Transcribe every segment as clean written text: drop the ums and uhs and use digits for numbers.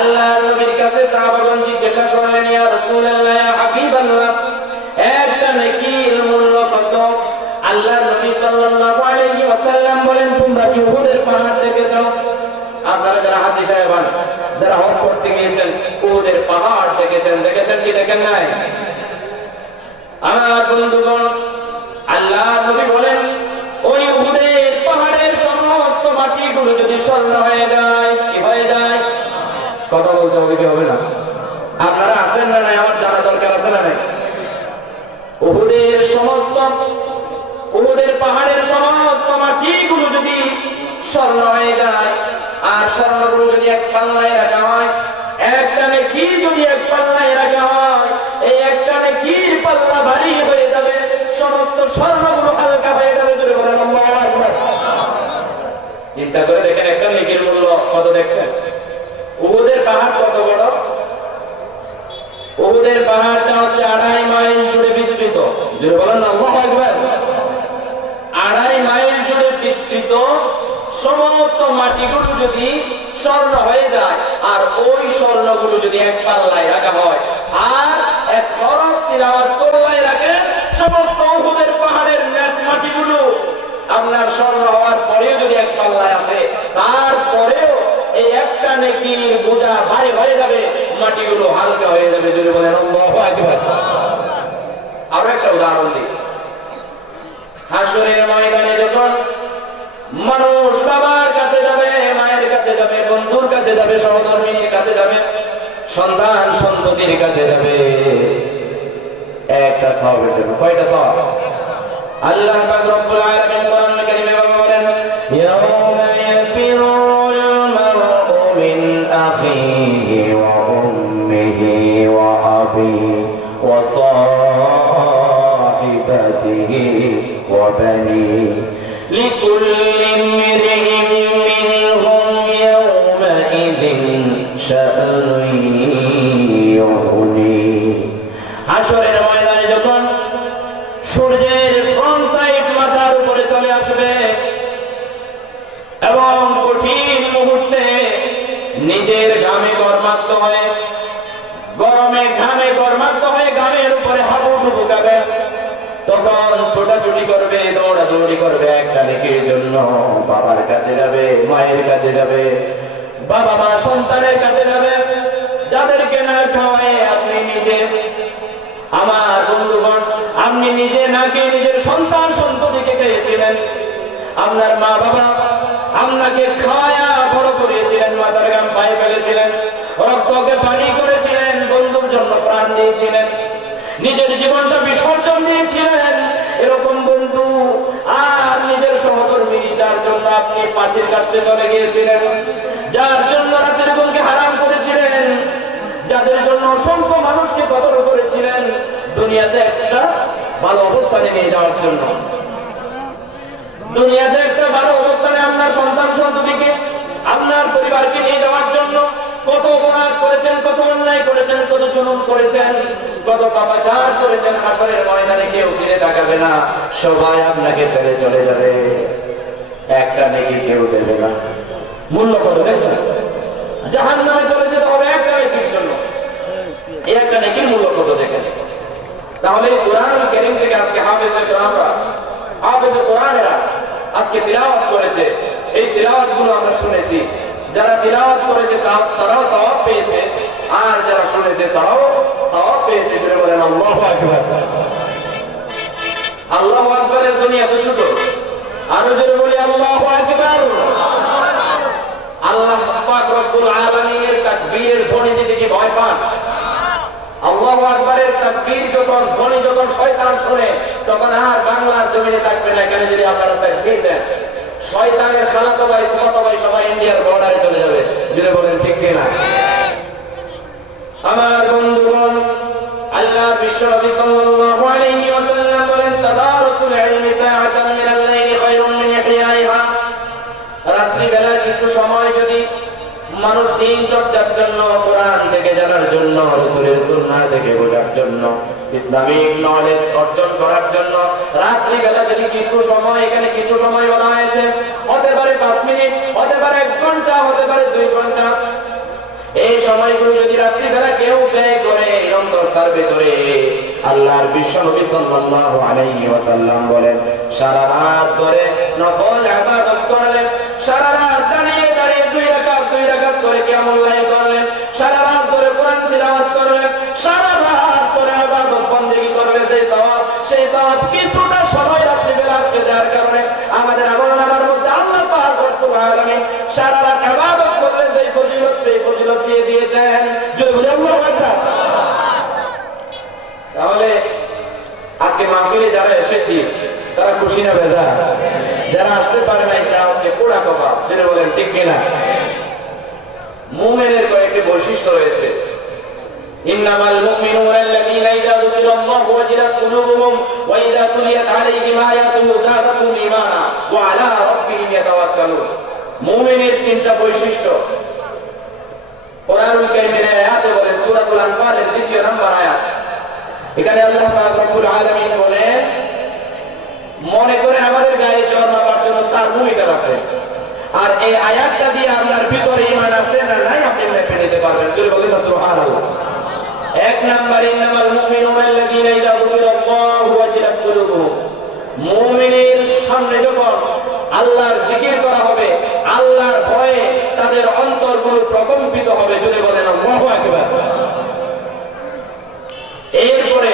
আল্লাহর নবীর কাছে সাহাবাগণ জিজ্ঞাসা করলেন, ইয়া রাসূলুল্লাহ, ইয়া হাবিবাল্লাহ, একটা নেকির মূল্য কত? আল্লাহর নবী সাল্লাল্লাহু আলাইহি ওয়াসাল্লাম বলেন, তোমরা কি উহুদের পাহাড় দেখেছো? আপনারা যারা হাজী সাহেবান, যারা হজ করতে গিয়েছেন, উহুদের পাহাড় দেখেছেন কি দেখেন নাই? আমার বন্ধুগণ, আল্লাহর নবী বলেন, ওই উহুদের পাহাড়ের সমস্ত মাটিগুলো যদি স্বর্ণ হয়ে যায়, কি হয়ে যায়? কথা বলতে হবে কি হবে না? আপনারা আছেন না নাই? আমার জানা দরকার আছে না নাই? উহুদের পাহাড়ের সমস্ত মাটিগুলো যদি স্বর্ণ হয়ে যায়, আর স্বর্ণগুলো যদি এক পাল্লায় রাখা হয়, একটা নেকি যদি এক পাল্লায় রাখা হয়, এই একটা নেকির পাল্লা ভারী হয়ে যাবে, সমস্ত স্বর্ণগুলো হালকা হয়ে যাবে। জোরে বলেন আল্লাহু আকবার। চিন্তা করে দেখেন একটা নেকির মূল্য কত। দেখছেন উহুদের পাহাড় কত বড়? উহুদের পাহাড়টা হচ্ছে 2.5 মাইল জুড়ে বিস্তৃত। জোরে বলেন আল্লাহু আকবার। 2.5 মাইল জুড়ে বিস্তৃত সমস্ত মাটিগুলো যদি স্বর্ণ হয়ে যায়, আর ওই স্বর্ণগুলো যদি এক পাল্লায় রাখা হয়, আর এক বরফ তিলাওয়াত তলায় রাখে, সমস্ত উহুদের পাহাড়ের মাটিগুলো আপনার স্বর্ণ হওয়ার পরেও যদি এক পাল্লায় আসে, তারপরেও এই একটা নেকির বোঝা ভারী হয়ে যাবে, মাটিগুলো হালকা হয়ে যাবে। যদি বলেন আল্লাহু আকবার। আরো একটা উদাহরণ দিই। হাসরের ময়দানে যখন মানুষ বাবার কাছে যাবে, মায়ের কাছে যাবে, বন্ধুর কাছে যাবে, সহধর্মীর কাছে যাবে, সন্তান সন্ততির কাছে যাবে, একটা সওয়াবের জন্য কয়টা সওয়াব? আল্লাহ পাক রব্বুল আলামিন কোরআন কারীমে বলেন, ইয়াউমা ইয়াফিরুল মারউ মিন আখিহি ওয়া উম্মিহি ওয়া আবিহি ওয়া সাহিবাতিহি ওয়া বানিহি লিকুল্লি ইমরিইন মিনহুম ইয়াউমাইযিন শাআনুন ইউগনি। হাশরের ময়দানে যখন সূর্যের ফ্রন্ট সাইড মাথার উপরে চলে আসবে এবং কঠিন মুহূর্তে নিজের ঘামে গরমাক্ত হয়ে, গরমে ঘামে গরমাক্ত হয়ে ঘামের উপরে হাবুডুবু খাবে, তখন ছোটাছুটি করবে, দৌড়াদৌড়ি করবে একটা নেকির জন্য। বাবার কাছে যাবে, মায়ের কাছে যাবে, বাবা মা সন্তানের কাছে যাবে, যাদেরকে না খাওয়ায় আপনি নিজে, আমার বন্ধুগণ, আপনি নিজে না খেয়ে নিজের সন্তান সন্ততিকে খেয়েছিলেন, আপনার মা বাবা আপনাকে খাওয়ায়া বড় করিয়েছিলেন, মাথার ঘাম পায়ে ফেলেছিলেন, রক্তকে পানি করেছিলেন, বন্ধুর জন্য প্রাণ দিয়েছিলেন, নিজের জীবনটা বিসর্জন দিয়েছিলেন। এরকম বন্ধু আর নিজের সহকর্মী, যার জন্য আপনি পাশের কাছে চলে গিয়েছিলেন, যার জন্য রাতের ঘুমকে হারাম করেছিলেন, যাদের জন্য অসংখ্য মানুষকে কদর করেছিলেন, দুনিয়াতে একটা ভালো অবস্থানে নিয়ে যাওয়ার জন্য, দুনিয়াতে একটা ভালো অবস্থানে আপনার সন্তান সন্ততিকে, আপনার পরিবারকে নিয়ে যাওয়ার জন্য কত অপরাধ করেছেন, কত অন্যায় করেছেন, কত জুলুম করেছেন, কত পাপাচার করেছেন। হাসরের ময়দানে কেউ ফিরে তাকাবে না, সবাই আপনাকে ফেলে চলে যাবে, একটা নেকি কেউ দেবে না। মূল্য কত দেখছেন? জাহান্নামে চলে যেতে হবে একটা নেকির জন্য। এই একটা নেকির মূল্য কত দেখেন। তাহলে কুরআনুল কারীম থেকে আজকে হাফেজে কোরআনেরা আজকে তিলাওয়াত করেছে, এই তিলাওয়াত গুলো আমরা শুনেছি, যারা তিলাওয়াত করেছে তারাও সওয়াব পেয়েছে, আর যারা শুনেছে তারাও সওয়াব পেয়েছে। বলেন আল্লাহু আকবার। আল্লাহু আকবারের দুনিয়া তো ছোট, আরো জোরে বলি আল্লাহু আকবার। আল্লাহ পাক রব্বুল আলামিনের তাকবীরের ধ্বনি দিতে কি ভয় পান? আল্লাহু আকবারের তাকবীর যখন ধ্বনি যখন শয়তান শুনে, তখন আর বাংলার জমিনে থাকবে না। কেন? যদি আপনারা তাকবীর দেন, শয়তানের খালাতো ভাই ফুফাতো ভাই সবাই ইন্ডিয়ার বর্ডারে চলে যাবে। যদি বলেন ঠিক কিনা? আমার বন্ধুগণ, আল্লাহ বিশ্বনবী সাল্লাল্লাহু আলাইহি ওয়াসাল্লাম বলেন, তাদারুসুল ইলমি সাআতান মিনাল লাইলি খায়রুম মিন ইহইয়াইহা। রাত্রি বেলা কিছু সময় যদি মানুষ দিন চর্চার জন্য, কোরআন থেকে জানার জন্য, রাসূলের সুন্নাহ থেকে বোঝার জন্য, ইসলামিক নলেজ অর্জন করার জন্য রাত্রি বেলা যদি কিছু সময়, এখানে কিছু সময় বলা হয়েছে, হতে পারে 5 মিনিট, হতে পারে 1 ঘন্টা, হতে পারে 2 ঘন্টা, এই সময়গুলো যদি রাত্রিবেলা কেউ ব্যয় করে অন্তর সার্ভে করে, আল্লাহর বিশ্ব নবী সাল্লাল্লাহু আলাইহি ওয়াসাল্লাম বলেন সারা রাত ধরে নফল ইবাদত করলেন, সারা রাত দাঁড়িয়ে দাঁড়িয়ে দুই রাকাত করে কিয়ামুল লাইল করলেন, সারা রাত ধরে কোরআন তিলাওয়াত করলেন, সারা রাত ধরে ইবাদত বندگی করবে, সেই সওয়াব কিছুটা সময় রাত্রিবেলা আজকে দেওয়ার কারণে আমাদের আমলনামার মধ্যে আল্লাহ পাক রব্বুল আলামিন সারা রাত ইবাদত করলে যে ফজিলত, সেই ফজিলত দিয়ে দিয়েছেন। জোরে বলি আল্লাহু আকবার। তাহলে আজকে মাহফিলে যারা এসেছি তারা খুশি না বেজার? যারা আসতে পারে নাই তারা হচ্ছে পোড়া কপাল। জোরে বলেন ঠিক কিনা? মুমিনের কয়েকটি বৈশিষ্ট্য রয়েছে। ইন্নামাল মুমিনুনা আল্লাযীনা ইযা যুকিরাল্লাহু ওয়াজিলাত কুলুবুহুম ওয়া ইযা তুলিয়াত আলাইহিম আয়াতুহু যাদাতুহুম ঈমানা ওয়া আলা রাব্বিহিম ইয়াতাওয়াক্কালুন। মুমিনের তিনটা বৈশিষ্ট্য কোরআনুল কারীমের আয়াতে বলেন, সূরাতুল আনফালের 2 নম্বর আয়াত। এখানে আল্লাহ পাক রব্বুল আলামিন বলেন, মনে করে আমাদের গায়ে জ্বর নামার জন্য থার্মোমিটার আছে, আর এই আয়াতটা দিয়ে আল্লাহর ভিতরে ঈমান আছে না নাই আপনি মেপে নিতে পারবেন। জোরে বলেন সুবহানাল্লাহ। এক নাম্বার, ইন্নামাল মুমিনুনা আল্লাযীনা ইযা যুকিরাল্লাহু ওয়াজিলাত কুলুবুহুম। মুমিনের সামনে যখন আল্লাহর জিকির করা হবে, আল্লাহর ভয়ে তাদের অন্তরগুলো প্রকম্পিত হবে। জোরে বলেন আল্লাহু আকবার। এরপরে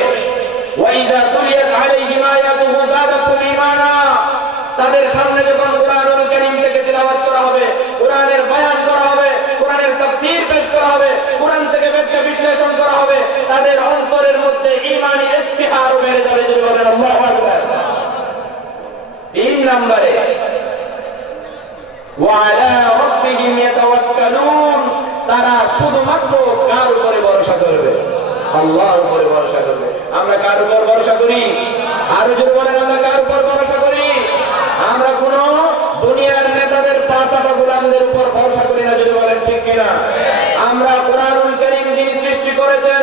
ওয়াইদা তুলিয়াত আলাইহিম আয়াতুহু যাদাতুহুম ঈমানা, তাদের সামনে যখন কোরআনুল কারীম থেকে তিলাওয়াত করা হবে, কোরআনের বয়ান করা হবে, কোরআনের তাফসীর পেশ করা হবে, কোরআন থেকে ব্যাখ্যা বিশ্লেষণ করা হবে, তাদের অন্তরের মধ্যে ঈমানি ইস্তিহা আরো বেড়ে যাবে। যদি বলেন আল্লাহু আকবার। 3 নম্বরে ওয়া আলা রাব্বিহিম ইয়াতাওয়াক্কালুন, তারা শুধুমাত্র কার উপরে ভরসা করবে? আল্লাহর উপরে ভরসা করবে। আমরা কার উপর ভরসা করি? আরো যদি বলেন আমরা কার উপর ভরসা করি? আমরা কোন দুনিয়ার নেতাদের পাঁচাটা গোলামদের উপর ভরসা করি না। যদি বলেন ঠিক কিনা? আমরা কোরআনুল কারীম যিনি সৃষ্টি করেছেন,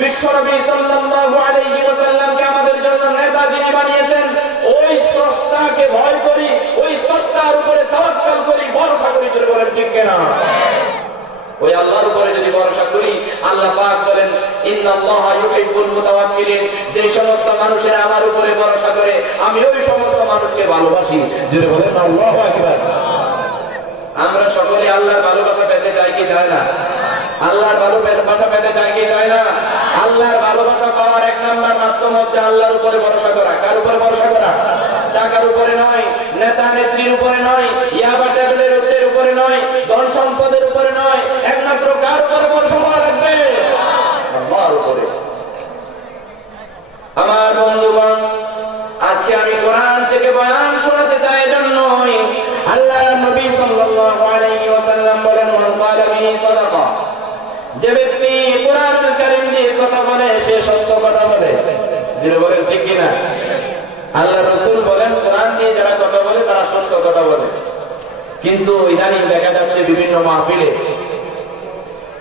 বিশ্বনবী সাল্লাল্লাহু আলাইহি ওয়াসাল্লামকে আমাদের জন্য নেতা যিনি বানিয়েছেন, ওই স্রষ্টাকে ভয় করি, ওই স্রষ্টার উপরে তাওয়াক্কুল করি, ভরসা করি। যদি বলেন ঠিক কিনা? ওই আল্লাহর উপরে যদি ভরসা করি, আল্লাহ পাক বলেন ইন্নাল্লাহা ইউহিব্বুল মুতাওয়াক্কিলিন, যে সমস্ত মানুষেরা আমার উপরে ভরসা করে আমি ওই সমস্ত মানুষকে ভালোবাসি। যদি বলেন আল্লাহু আকবার। আমরা সকলে আল্লাহর ভালোবাসা পেতে চাই কি চাই না? আল্লাহর ভালোবাসা পেতে চাই কি চাই না? আল্লাহর ভালোবাসা পাওয়ার 1 নাম্বার মাধ্যম হচ্ছে আল্লাহর উপরে ভরসা করা। কার উপরে ভরসা করা? টাকার উপরে নয়, নেতা নেত্রীর উপরে নয়, ইয়াবা টেবিলের উপরে নয়, ধন সম্পদের উপরে নয়, একমাত্র কার উপরে ভরসা করা লাগবে? আল্লাহর উপরে। আমার বন্ধুগণ, আজকে আমি কোরআন থেকে বয়ান শোনাতে চাই এজন্যই আল্লাহর নবী সাল্লাল্লাহু আলাইহি ওয়াসাল্লাম বলেন, মান ক্বালা বিহি সাদাকা, যে ব্যক্তি কোরআনুল কারীম দিয়ে কথা বলে সে সত্য কথা বলে। যিনি বলেন ঠিক কিনা? আল্লাহ রাসূল বলেন কোরআন দিয়ে যারা কথা বলে তারা সত্য কথা বলে। কিন্তু ইদানিং দেখা যাচ্ছে বিভিন্ন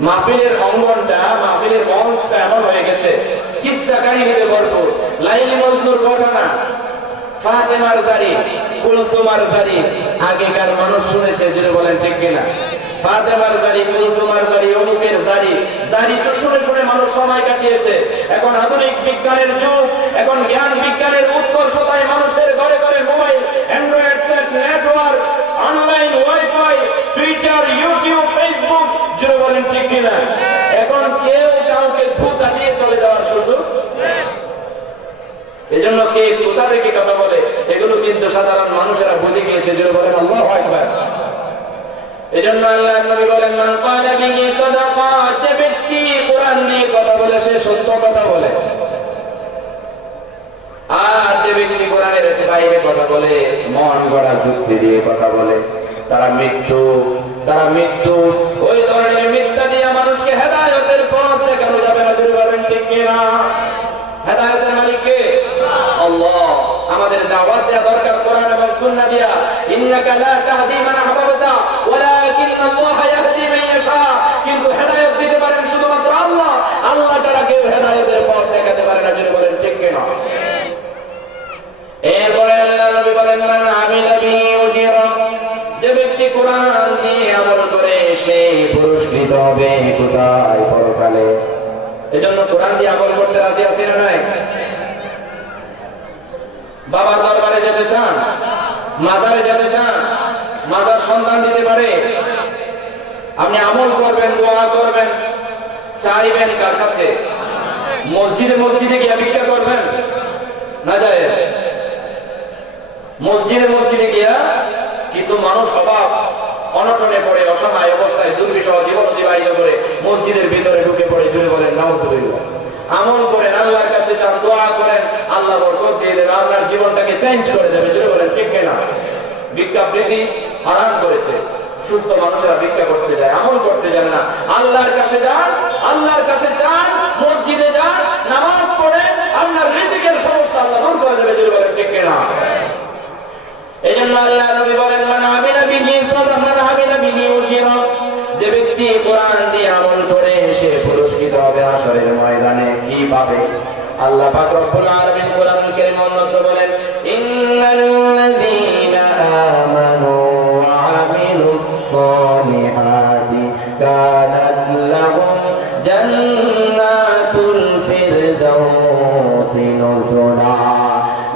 মাহফিলের অঙ্গনটা, মাহফিলের মঞ্চটা এমন হয়ে গেছে কিসসা কাহিনীতে ভরপুর। লাইলি মজনুর ঘটনা, ফাতেমার জারি, কুলসুমার জারি, আগেকার মানুষ শুনেছে। যিনি বলেন ঠিক কিনা? ফাতেমার জারি, কুলসুমার জারি, অমুকের জারি, জারি শুনে শুনে মানুষ সময় কাটিয়েছে। এখন আধুনিক বিজ্ঞানের যুগ, এখন জ্ঞান বিজ্ঞানের উৎকর্ষতায় মানুষের ঘরে ঘরে mobile, Android set, network, online wifi, Twitter, YouTube, Facebook. যিনি বলেন ঠিক কিনা? এখন কেউ কাউকে ধোঁকা দিয়ে চলে যাওয়ার সুযোগ। এজন্য কে কোথা থেকে কথা বলে এগুলো কিন্তু সাধারণ মানুষেরা বুঝে গিয়েছে। যিনি বলেন আল্লাহু আকবার। এজন্য আল্লাহর নবী বলেন, মান ক্বালা বিহি সাদাকা, যে ব্যক্তি কোরআন দিয়ে কথা বলে সে সত্য কথা বলে। আর যে ব্যক্তি কোরআনের বাইরে কথা বলে, মন গড়া যুক্তি দিয়ে কথা বলে, তারা মৃত্যু। ওই ধরনের মিথ্যা দিয়ে মানুষকে হেদায়েতের পথ দেখানো যাবে না। যিনি বলেন ঠিক কিনা? হেদায়েতের মালিক কে? আল্লাহ। আমাদের দাওয়াত দেওয়া দরকার কোরআন এবং সুন্নাহ দিয়া। ইন্নাকা লা তাহদি মান আহবাবতা ওয়ালাকিন আল্লাহ ইয়াহদি মান ইয়াশা। কিন্তু হেদায়েত দিতে পারেন শুধুমাত্র আল্লাহ। আল্লাহ ছাড়া কেউ হেদায়েতের পথ দেখাতে পারে না। যিনি বলেন ঠিক কিনা? এরপরে আল্লাহ নবী বলেন, মান আমিলা বিহি উজিরা, যে ব্যক্তি কোরআন দিয়ে আমল করে সে পুরস্কৃত হবে কোথায়? পরকালে। এজন্য কোরআন দিয়ে আমল করতে রাজি আছি না নাই? বাবার দরবারে যেতে চান, মাজারে যেতে চান, মাজার সন্তান দিতে পারে, আপনি আমল করবেন, দোয়া করবেন, চাইবেন কার কাছে? মসজিদে মসজিদে গিয়ে ভিক্ষা করবেন না যায়? মসজিদে মসজিদে গিয়া কিছু মানুষ অভাব অনটনে পড়ে অসহায় অবস্থায় দুর্বিষহ জীবন অতিবাহিত করে মসজিদের ভিতরে ঢুকে পড়ে, জুড়ে বলেন নাউজুবিল্লাহ। আমল করেন, আল্লাহর কাছে চান, দোয়া করেন, আল্লাহ বরকত দিয়ে দেবে, আপনার জীবনটাকে চেঞ্জ করে যাবে, জুড়ে বলেন ঠিক কিনা? ভিক্ষা প্রীতি হারাম করেছে, সুস্থ মানুষেরা ভিক্ষা করতে যায়, আমল করতে যান না। আল্লাহর কাছে যান, আল্লাহর কাছে চান, মসজিদে যান, নামাজ পড়েন, আপনার রিজিকের সমস্যা আল্লাহ দূর করে দেবে, জুড়ে বলেন ঠিক কিনা? এই জন্য আল্লাহ নবী বলেন মান আমিলা বিহি সাদা মান আমিলা বিহি উজিরা, যে ব্যক্তি কোরআন দিয়ে আমল করে সে পুরস্কৃত হবে হাশরের ময়দানে। কি পাবে? আল্লাহ পাক রব্বুল আলামিন কোরআনুল কারীমে অন্যত্র বলেন ইন্নাল্লাযীনা আমানু ওয়া আমিলুস সালিহাতি কানাত লাহুম জান্নাতুল ফিরদাউসি নুজুলা।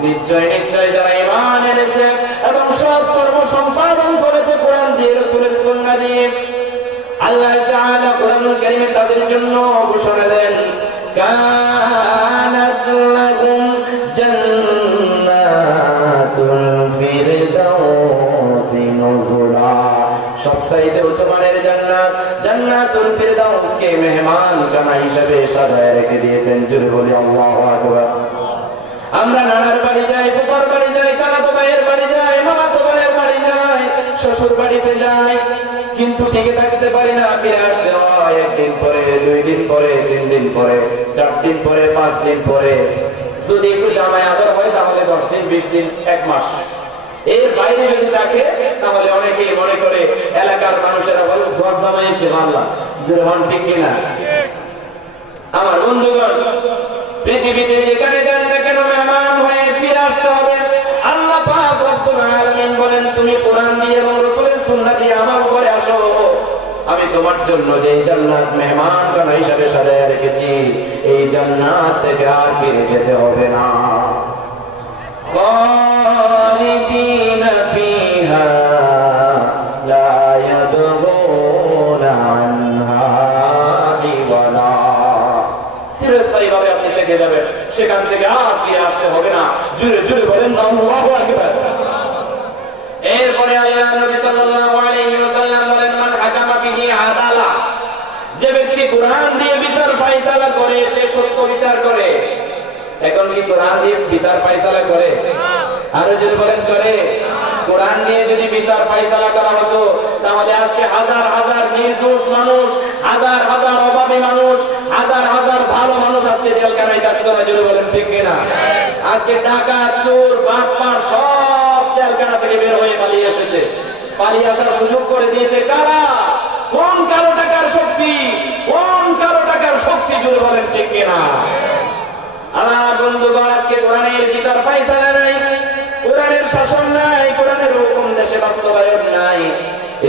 নিশ্চয় নিশ্চয় যারা ঈমান এনেছে এবং সৎ কর্ম সম্পাদন করেছে কোরআন দিয়ে, রাসূলের সুন্নাহ দিয়ে, আল্লাহ তাআলা কোরআনুল কারীমে তাদের জন্য ঘোষণা দেন কানাত লাহুম জান্নাতুল ফিরদাউসি নুজুলা। সবচাইতে উচ্চ মানের জান্নাত, জান্নাতুল ফিরদাউসকে মেহমানখানা হিসেবে সাজায় রেখে দিয়েছেন। জোরে বলি আল্লাহু আকবার। আমরা নানার বাড়ি যাই, ফুফার বাড়ি যাই, খালাতো ভাইয়ের বাড়ি যাই, মামাতো ভাইয়ের বাড়ি যাই, শ্বশুর বাড়িতে যাই, কিন্তু টিকে থাকতে পারি না, ফিরে আসতে হয় একদিন পরে, 2 দিন পরে, 3 দিন পরে, 4 দিন পরে, 5 দিন পরে, যদি একটু জামাই আদর হয় তাহলে 10 দিন, 20 দিন, 1 মাস। এর বাইরে যদি থাকে তাহলে অনেকেই মনে করে এলাকার মানুষেরা বলে ঘর জামাই এসে মারলাম। জোরে হন ঠিক কিনা? আমার বন্ধুগণ, পৃথিবীতে যেখানে যান না কেন মেহমান হয়ে ফিরে আসতে হবে। আল্লাহ পাক রব্বুল আলামিন বলেন তুমি কোরআন দিয়ে এবং রাসূলের সুন্নাহ দিয়ে আমল করে আসো, আমি তোমার জন্য যে জান্নাত মেহমানখানা হিসেবে সাজায় রেখেছি, এই জান্নাত থেকে আর ফিরে যেতে হবে না। খালিদিনা ফিহা লা ইয়াবগুনা আনহা বিওয়ালা। চিরস্থায়ীভাবে আপনি থেকে যাবেন, সেখান থেকে আর ফিরে আসতে হবে না। জোরে জোরে বলেন আল্লাহু আকবার। এরপরে আল্লাহ নবী সাল্লাল্লাহু আলাইহি ওয়াসাল্লাম বলেন মান হাকামা বিহি আদালা, যে ব্যক্তি কোরআন দিয়ে বিচার ফায়সালা করে সে সত্য বিচার করে। এখন কি কোরআন দিয়ে বিচার ফায়সালা করে? আরো জোরে বলেন করে? কোরআন দিয়ে যদি বিচার ফায়সালা করা হতো তাহলে আজকে হাজার হাজার নির্দোষ মানুষ, হাজার হাজার অভাবী মানুষ, হাজার হাজার ভালো মানুষ আজকে জেলখানায় থাকতো না। জোরে বলেন ঠিক কিনা? আজকে ডাকাত, চোর, বাটপার সব জেলখানা থেকে বের হয়ে পালিয়ে এসেছে। পালিয়ে আসার সুযোগ করে দিয়েছে কারা? কোন কালো টাকার শক্তি? কোন কালো টাকার শক্তি? জোরে বলেন ঠিক কিনা? আমার বন্ধুগণ, আজকে কোরআনের বিচার ফায়সালা নাই, কোরআনের শাসন নাই, কোরআনের হুকুম দেশে বাস্তবায়ন নাই।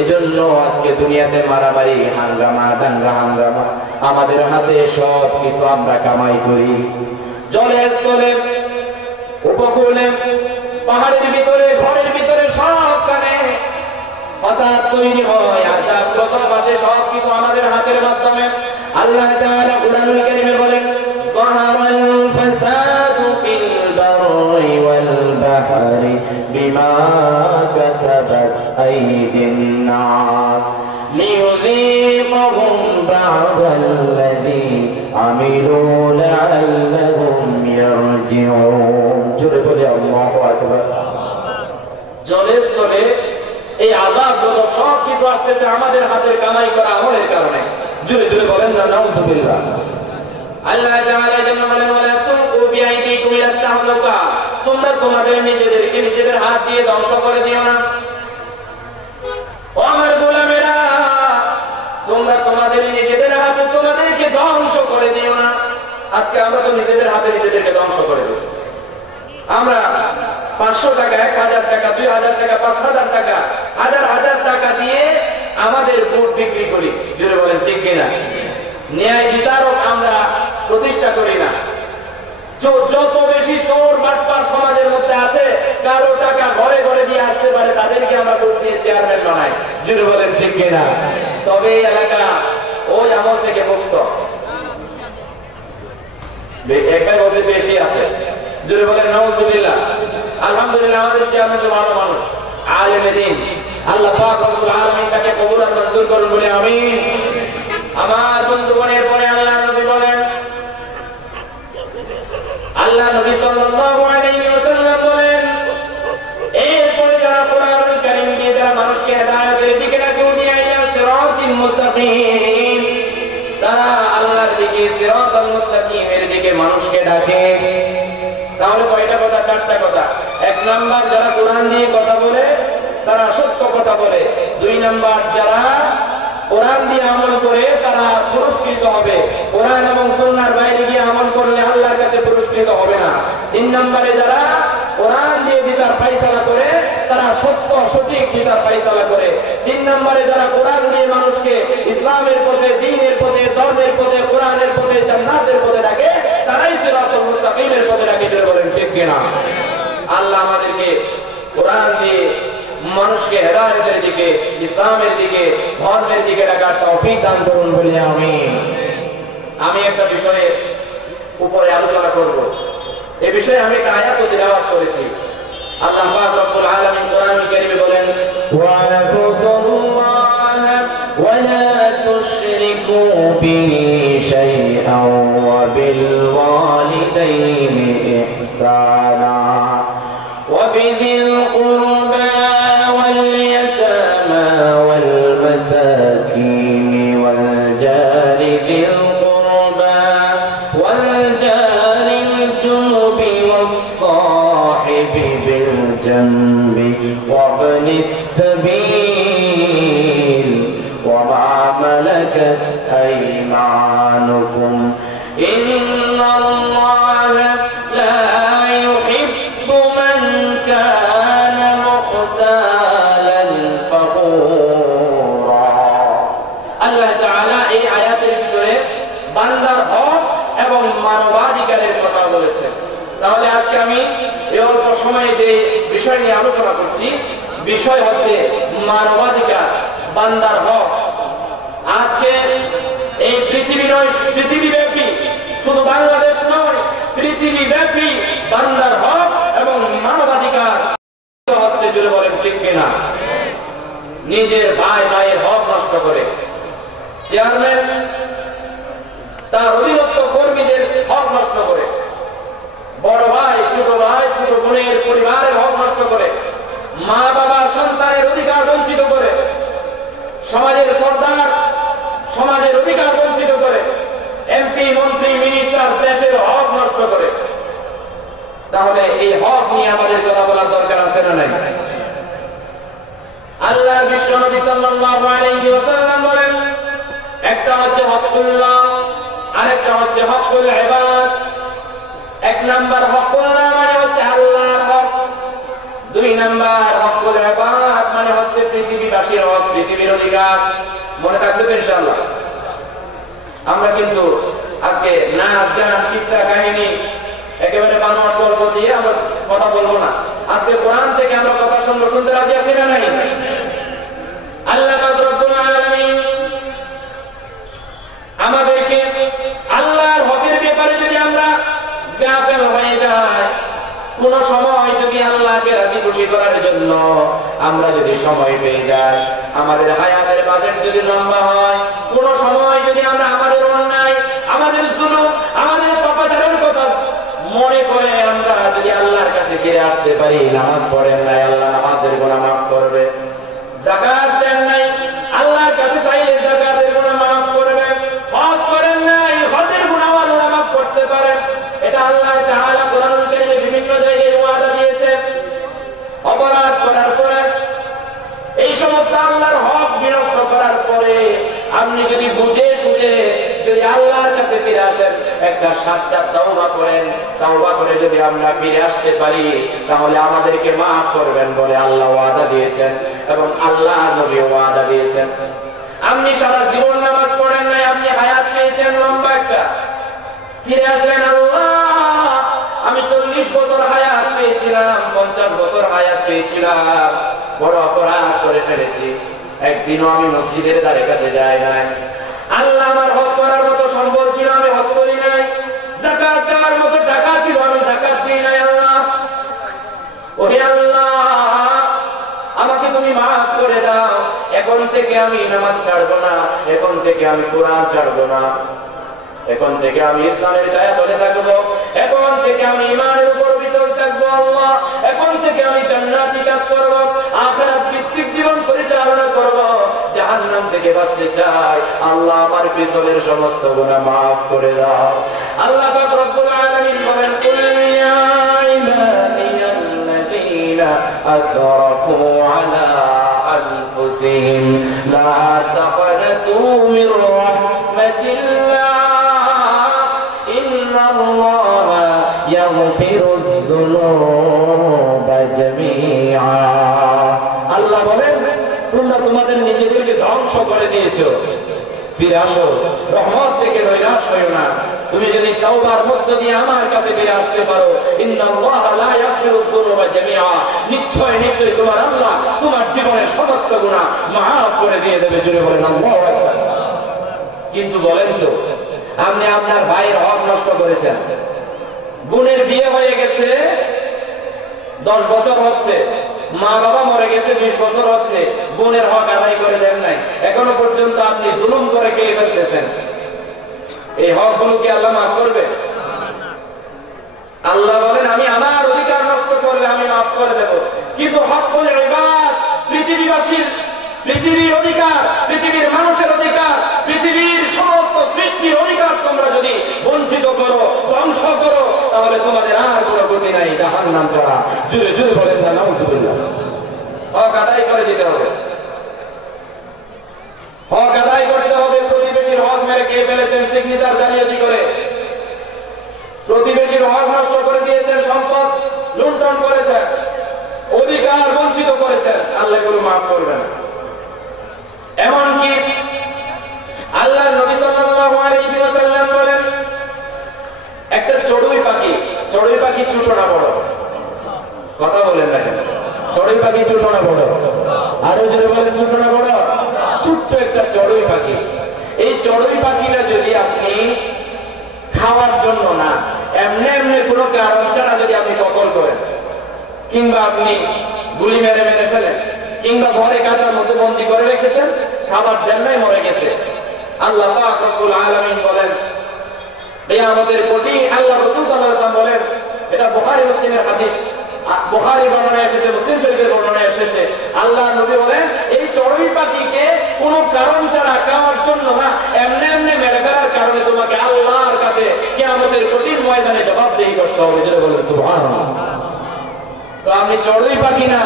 এজন্য আজকে দুনিয়াতে মারামারি, হাঙ্গামা, দাঙ্গা হাঙ্গামা, আমাদের হাতে সব কিছু আমরা কামাই করি। জলে স্থলে, উপকূলে, পাহাড়ের ভিতরে, ঘরের ভিতরে সবখানে ফাসাদ তৈরি হয়, আযাব যত পাশে সব কিছু আমাদের হাতের মাধ্যমে। আল্লাহ তাআলা কুরআনুল কারীমে বলেন যাহারাল ফাসাদু ফিল বাররি ওয়াল বাহরি বিমা কাসাবাত আইদিন নাস লিয়ুযীকাহুম বা'দাল্লাযী আমিলু লা'আল্লাহুম ইয়ারজিউন। জোরে বলি আল্লাহু আকবার। জলে স্থলে এই আযাব গজব সব কিছু আসতেছে আমাদের হাতের কামাই করা আমলের কারণে। জোরে জোরে বলেন না নাউযুবিল্লাহ। আল্লাহ তাআলা জন্য বলেন ওয়ালা তুলকু বিআইদিকুম ইলা তাহলুকা, তোমরা তোমাদের নিজেদেরকে নিজেদের হাত দিয়ে ধ্বংস করে দিও না। ও আমার গোলামেরা, তোমরা তোমাদের নিজেদের হাতে তোমাদেরকে ধ্বংস করে দিও না। আজকে আমরা তো নিজেদের হাতে নিজেদেরকে ধ্বংস করে দিচ্ছি। আমরা 500 টাকা, 1000 টাকা, 2000 টাকা, 5000 টাকা, হাজার হাজার টাকা দিয়ে আমাদের ভোট বিক্রি করি, জোরে বলেন ঠিক কিনা? ন্যায় বিচারক আমরা প্রতিষ্ঠা করি না। যত বেশি চোর বাটপার সমাজের মধ্যে আছে, কারো টাকা ঘরে ঘরে দিয়ে আসতে পারে, তাদেরকে আমরা ভোট দিয়ে চেয়ারম্যান বানাই, জোরে বলেন ঠিক কিনা? তবে এই এলাকা ওই আমল থেকে মুক্ত। একাই বলছে বেশি আছে, জোরে বলেন নাউজুবিল্লাহ। আলহামদুলিল্লাহ, আমাদের চেয়ারম্যান তো ভালো মানুষ, আলেমে দ্বীন। আল্লাহ পাক রব্বুল আলামিন তাকে কবুল আর মঞ্জুর করুন বলে আমিন। আমার বন্ধুগণের পরে আল্লাহ নবী বলেন, আল্লাহ নবী সাল্লাল্লাহু আলাইহি ওয়াসাল্লাম বলেন, এরপরে যারা কোরআনুল কারীম দিয়ে যারা মানুষকে হেদায়েতের দিকে ডাকে, ইলা সিরাতিল মুস্তাকিম, তারা আল্লাহর দিকে সিরাতাল মুস্তাকিমের দিকে মানুষকে ডাকে। তাহলে কয়টা কথা? চারটা কথা। এক নাম্বার, যারা কোরআন দিয়ে কথা বলে তারা সত্য কথা বলে। দুই নাম্বার, যারা কোরআন দিয়ে আমল করে তারা পুরস্কৃত হবে। কোরআন এবং সুন্নাহর বাইরে গিয়ে আমল করলে আল্লাহর কাছে পুরস্কৃত হবে না। তিন নম্বরে, যারা কোরআন দিয়ে বিচার ফাইসালা করে তারা সত্য সঠিক বিচার ফাইসালা করে। তিন নম্বরে, যারা কোরআন দিয়ে মানুষকে ইসলামের পথে, দ্বীনের পথে, ধর্মের পথে, কোরআনের পথে, জান্নাতের পথে ডাকে, তারাই সিরাতুল মুস্তাকিমের পথে ডাকে, জোরে বলেন ঠিক কিনা? আল্লাহ আমাদেরকে কোরআন দিয়ে মানুষকে হেদায়েতের দিকে, ইসলামের দিকে, ধর্মের দিকে ডাকার তৌফিক দান করুন বলে আমিন। আমি একটা বিষয়ের উপরে আলোচনা করব। এই বিষয়ে আমি একটা আয়াত তিলাওয়াত করেছি। আল্লাহ পাক রব্বুল আলামিন কোরআনুল কারীমে বলেন, ওয়া আবুদুল্লাহ ওয়া লা তুশরিকু বিহি শাইআন ওয়া বিল ওয়ালিদাইনি ইহসানা ওয়া বিযিল কুরবা وابن السبيل وما ملكت أيمانكم إن الله لا يحب من كان مختالا فخورا। আল্লাহ তাআলা এই আয়াতের ভিতরে বান্দার হক এবং মানবাধিকারের কথা বলেছেন। তাহলে আজকে আমি এই অল্প সময়ে যে বিষয় নিয়ে আলোচনা করছি, বিষয় হচ্ছে মানবাধিকার, বান্দার হক। আজকে এই পৃথিবীব্যাপী, শুধু বাংলাদেশ নয়, পৃথিবীব্যাপী বান্দার হক এবং মানবাধিকার হচ্ছে, জুড়ে বলেন ঠিক কিনা? নিজের ভাইয়ের হক নষ্ট করে, চেয়ারম্যান তার অধীনস্থ কর্মীদের হক নষ্ট করে, বড় ভাই, ছোট বোনের পরিবারের হক নষ্ট করে, মা বাবা সন্তানের অধিকার বঞ্চিত করে, সমাজের সরদার সমাজের অধিকার বঞ্চিত করে, এমপি, মন্ত্রী, মিনিস্টার দেশের হক নষ্ট করে। তাহলে এই হক নিয়ে আমাদের কথা বলার দরকার আছে না নাই? আল্লাহর বিশ্ব নবী সাল্লাল্লাহু আলাইহি ওয়াসাল্লাম বলেন, একটা হচ্ছে হকুল্লাহ, আরেকটা হচ্ছে হকুল ইবাদ। এক নাম্বার হকুল্লাহ মানে হচ্ছে আল্লাহর হক, দুই নাম্বার হকুল ইবাদ মানে হচ্ছে পৃথিবীবাসীর হক, পৃথিবীর অধিকার। মনে থাকবে তো ইনশাআল্লাহ? আমরা কিন্তু আজকে নাচ গান, কিসসা কাহিনী, একেবারে বানোয়াট গল্প দিয়ে আমরা কথা বলবো না। আজকে কোরআন থেকে আমরা কথা শুনতে রাজি আছি না নাই? আল্লাহ পাক রব্বুল আলামিন আমাদেরকে আল্লাহর হকের ব্যাপারে যদি আমরা গাফেল হয়ে যাই, কোন সময় যদি আল্লাহকে রাজি খুশি করার জন্য আমরা যদি সময় পেয়ে যাই, আমাদের হায়াতের বাজেট যদি লম্বা হয়, কোন সময় যদি আমরা আমাদের অন্যায়, আমাদের জুলুম, আমাদের পাপাচারের কথা মনে করে আমরা যদি আল্লাহর কাছে ফিরে আসতে পারি, নামাজ পড়েন নাই, আল্লাহ নামাজের গুনাহ মাফ করবে। যাকাত দেন নাই, আল্লাহর কাছে চাইলে যাকাতের গুনাহ মাফ করবে। হজ করেন নাই, হজের গুনাহ আল্লাহ মাফ করতে পারে। এটা আল্লাহ তাআলা কোরআনুল কারীমে বিভিন্ন জায়গায় ওয়াদা দিয়েছেন। অপরাধ করার পরে, এই সমস্ত আল্লাহর হক বিনষ্ট করার পরে আপনি যদি বুঝে শুনে যদি আল্লাহর কাছে ফিরে আসেন, একটা সাচ্চা তাওবা করেন, তাওবা করে যদি আমরা ফিরে আসতে পারি, তাহলে আমাদেরকে মাফ করবেন বলে আল্লাহ ওয়াদা দিয়েছেন এবং আল্লাহর নবী ওয়াদা দিয়েছেন। আপনি সারা জীবন নামাজ পড়েন নাই, আপনি হায়াত পেয়েছেন লম্বা একটা, ফিরে আসলেন আল্লাহ আমি 40 বছর হায়াত পেয়েছিলাম, 50 বছর হায়াত পেয়েছিলাম, বড় অপরাধ করে ফেলেছি, একদিনও আমি মসজিদের ধারে কাছে যাই নাই। আল্লাহ আমার হজ করার মতো সম্পদ ছিল, আমি হজ করি নাই। যাকাত দেওয়ার মতো টাকা ছিল, আমি যাকাত দিই নাই। আল্লাহ ওহে আল্লাহ আমাকে তুমি মাফ করে দাও, এখন থেকে আমি নামাজ ছাড়বো না, এখন থেকে আমি কোরআন ছাড়বো না, এখন থেকে আমি ইসলামের ছায়া তলে থাকবো, এখন থেকে আমি ঈমানের উপর বিচল থাকবো। আল্লাহ এখন থেকে আমি জান্নাতি কাজ করব, আখিরাত ভিত্তিক জীবন পরিচালনা করব, জাহান্নাম থেকে বাঁচতে চাই। আল্লাহ আমার পিছনের সমস্ত গুনাহ মাফ করে দাও। আল্লাহ পাক রব্বুল আলামিন বলেন কুল ইয়া ইবাদিয়াল্লাযীনা আসরাফু আলা আনফুসিহিম লা তাকনাতু মির রাহমাতিল্লাহ আল্লাহ বলেন তোমরা তোমাদের নিজেদেরকে ধ্বংস করে দিয়েছো, ফিরে আসো, রহমত থেকে নৈরাশ হইও না। তুমি যদি তাওবার মধ্য দিয়ে আমার কাছে ফিরে আসতে পারো, ইন্নাল্লাহা লা ইয়াগফিরু যুনুবা জামিআ, নিশ্চয় নিশ্চয় তোমার আল্লাহ তোমার জীবনের সমস্ত গুনাহ মাফ করে দিয়ে দেবে। জোরে বলেন আল্লাহু আকবার। কিন্তু বলেন তো আপনি আপনার ভাইয়ের হক নষ্ট করেছেন, বোনের বিয়ে হয়ে গেছে 10 বছর হচ্ছে, মা বাবা মরে গেছে 20 বছর হচ্ছে, বোনের হক আদায় করে দেন নাই, এখনো পর্যন্ত আপনি জুলুম করে খেয়ে ফেলতেছেন। এই হক গুলো কি আল্লাহ মাফ করবে? আল্লাহ বলেন আমি আমার অধিকার নষ্ট করলে আমি মাফ করে দেব, কিন্তু হক হল ইবাদত, পৃথিবীবাসীর, পৃথিবীর অধিকার, পৃথিবীর মানুষের অধিকার, পৃথিবীর সমস্ত সৃষ্টির অধিকার তোমরা যদি বঞ্চিত করো, ধ্বংস করো, তাহলে তোমাদের আর কোনো গতি নাই জাহান্নাম ছাড়া। জুড়ে জুড়ে বলেন না নাউজুবিল্লাহ। হক আদায় করে দিতে হবে, হক আদায় করতে হবে। প্রতিবেশীর হক মেরে খেয়ে ফেলেছেন সিগনেচার জালিয়াতি করে, প্রতিবেশীর হক নষ্ট করে দিয়েছেন, সম্পদ লুণ্ঠন করেছেন, অধিকার বঞ্চিত করেছেন, আল্লাহ গুলো মাফ করবেন। এমনকি আল্লাহ নবী সাল্লাল্লাহু আলাইহি ওয়াসাল্লাম বলেন একটা চড়ুই পাখি, চড়ুই পাখি ছোট না বড়? কথা বলেন না কেন? চড়ুই পাখি ছোট না বড়? আরো জোরে বলেন ছোট না বড়? ছোট্ট একটা চড়ুই পাখি। এই চড়ুই পাখিটা যদি আপনি খাওয়ার জন্য না, এমনি এমনি কোনো কারণ ছাড়া যদি আপনি কতল করেন, কিংবা আপনি গুলি মেরে মেরে ফেলেন, কিংবা ঘরে কাঁচার মতো বন্দী করে রেখেছেন, খাবার দেন নাই, মরে গেছে, আল্লাহ পাক রব্বুল আলামিন বলেন কিয়ামতের কঠিন, আল্লাহ রাসূল সাল্লাল্লাহু আলাইহি ওয়াসাল্লাম বলেন, এটা বুখারী মুসলিমের হাদিস, বুখারী বর্ণনায় এসেছে, মুসলিম শরীফের বর্ণনায় এসেছে, আল্লাহ নবী বলেন এই চড়ুই পাখিকে কোনো কারণ ছাড়া খাওয়ার জন্য না, এমনি এমনি মেরে ফেলার কারণে তোমাকে আল্লাহর কাছে কিয়ামতের কঠিন ময়দানে জবাবদিহি করতে হবে। যেটা বলেন সুবহানাল্লাহ। তো আপনি চড়ুই পাখি না।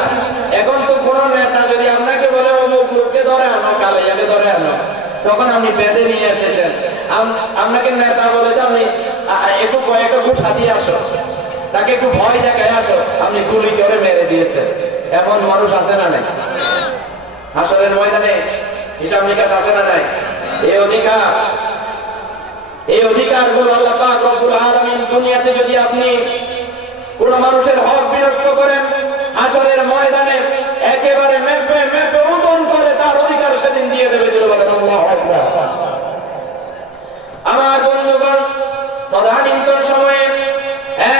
এখন তো কোন নেতা যদি আপনাকে বলে অমুক লোককে ধরে আনো, কালিয়াকে ধরে আনো, তখন আপনি বেঁধে নিয়ে এসেছেন, আপনাকে নেতা বলেছে আপনি একটু কয়েকটা ঘুষা দিয়ে আসো, তাকে একটু ভয় দেখায় আসো, আপনি গুলি করে মেরে দিয়েছেন। এমন মানুষ আছে না নাই? হাসরের ময়দানে হিসাব নিকাশ আছে না নাই? এই অধিকারগুলো আল্লাহ পাক রব্বুল আলামিন দুনিয়াতে যদি আপনি কোন মানুষের হক বিনষ্ট করেন, হাসরের ময়দানে একেবারে মেপে মেপে ওজন করে তার অধিকার সেদিন দিয়ে দেবে। আল্লাহু আকবার। আমার বন্ধুগণ, তদানীন্তন সময়ে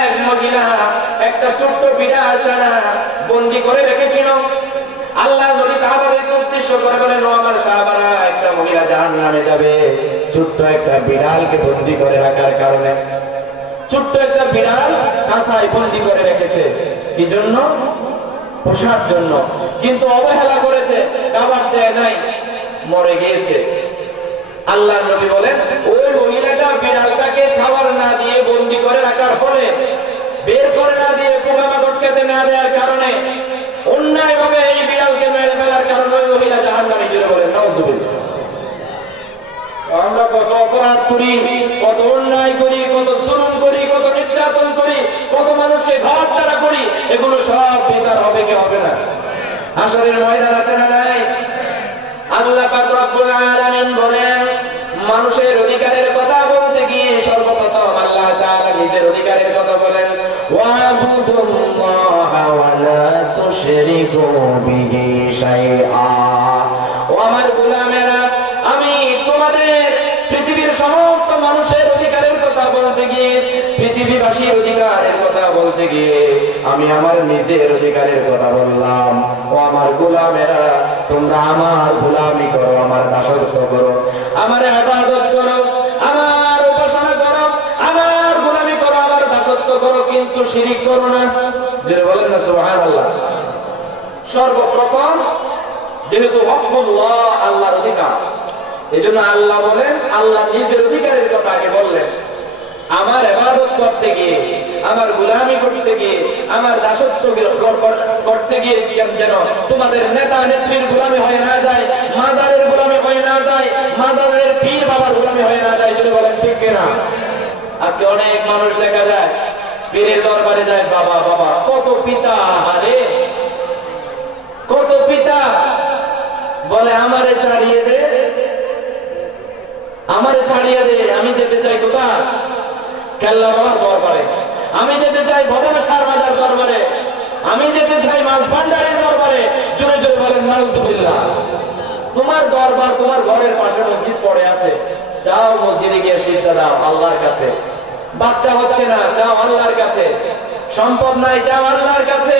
এক মহিলা একটা ছোট্ট বিড়াল ছানা বন্দী করে রেখেছিল। আল্লাহ নবী সাহাবাদেরকে উদ্দেশ্য করে বলেন, ও আমার সাহাবারা, একটা মহিলা জাহান্নামে যাবে ছোট্ট একটা বিড়ালকে বন্দী করে রাখার কারণে। ছোট্ট একটা বিড়াল কাঁচায় বন্দী করে রেখেছে, কি জন্য? পোষার জন্য, কিন্তু অবহেলা করেছে, খাবার দেয় নাই, মরে গিয়েছে। আল্লাহ নবী বলেন ওই মহিলাটা বিড়ালটাকে খাবার না দিয়ে বন্দী করে রাখার ফলে, বের করে না দিয়ে পোকামাকড় খেতে না দেওয়ার কারণে, অন্যায় ভাবে এই বিড়ালকে মেরে ফেলার কারণে ওই মহিলা জাহান্নামে চলে বলেন নাউজুবিল্লাহ। আমরা কত অপরাধ করি, কত অন্যায় করি, কত জুলুম করি, কত নির্যাতন করি, কত মানুষকে ঘর ছাড়া করি, এগুলো সব বিচার হবে কি হবে না? হাসরের ময়দান আছে না নাই? আল্লাহ পাক রব্বুল আলামিন বলেন, মানুষের অধিকারের কথা বলতে গিয়ে সর্বপ্রথম আল্লাহ তাআলা নিজের অধিকারের কথা বলেন, ওয়া'বুদুল্লাহা ওয়া লা তুশরিকু বিহি শাইআ। ও আমার গোলামেরা, আমি তোমাদের পৃথিবীর সমস্ত মানুষের অধিকারের কথা বলতে গিয়ে, পৃথিবীবাসীর অধিকারের কথা বলতে গিয়ে আমি আমার নিজের অধিকারের কথা বললাম। ও আমার গোলামেরা, তোমরা আমার গোলামি করো, আমার দাসত্ব করো, আমার ইবাদত করো, আমার উপাসনা করো, আমার গোলামি করো, আমার দাসত্ব করো, কিন্তু শিরিক করো না। যে বলেন না সুবহানাল্লাহ। সর্বপ্রথম যেহেতু হকুল্লাহ, আল্লাহর অধিকার, এজন্য আল্লাহ বলেন, আল্লাহ নিজের অধিকারের কথা আগে বললেন। আমার ইবাদত করতে গিয়ে, আমার গোলামি করতে গিয়ে, আমার দাসত্ব করতে গিয়ে যেন তোমাদের নেতা নেত্রীর গোলামি হয়ে না যায়, মাদারের গোলামি হয়ে না যায়, মাদারের পীর বাবার গোলামি হয়ে না যায়। যদি বলেন ঠিক কিনা? আজকে অনেক মানুষ দেখা যায় পীরের দরবারে যায়, বাবা বাবা, কত পিতা, আরে কত পিতা, বলে আমারে ছাড়িয়ে দে, আমারে ছাড়িয়ে দে, আমি যেতে চাই কোথায়? কেল্লা বাবার দরবারে, আমি যেতে চাই বদমাশার মাজার দরবারে, আমি যেতে চাই মাছ ভান্ডারের দরবারে। জোরে জোরে বলেন নাউজুবিল্লাহ। তোমার দরবার তোমার ঘরের পাশে মসজিদ পড়ে আছে, যাও মসজিদে গিয়ে সিজদা দাও আল্লাহর কাছে। বাচ্চা হচ্ছে না, যাও আল্লাহর কাছে। সম্পদ নাই, যাও আল্লাহর কাছে।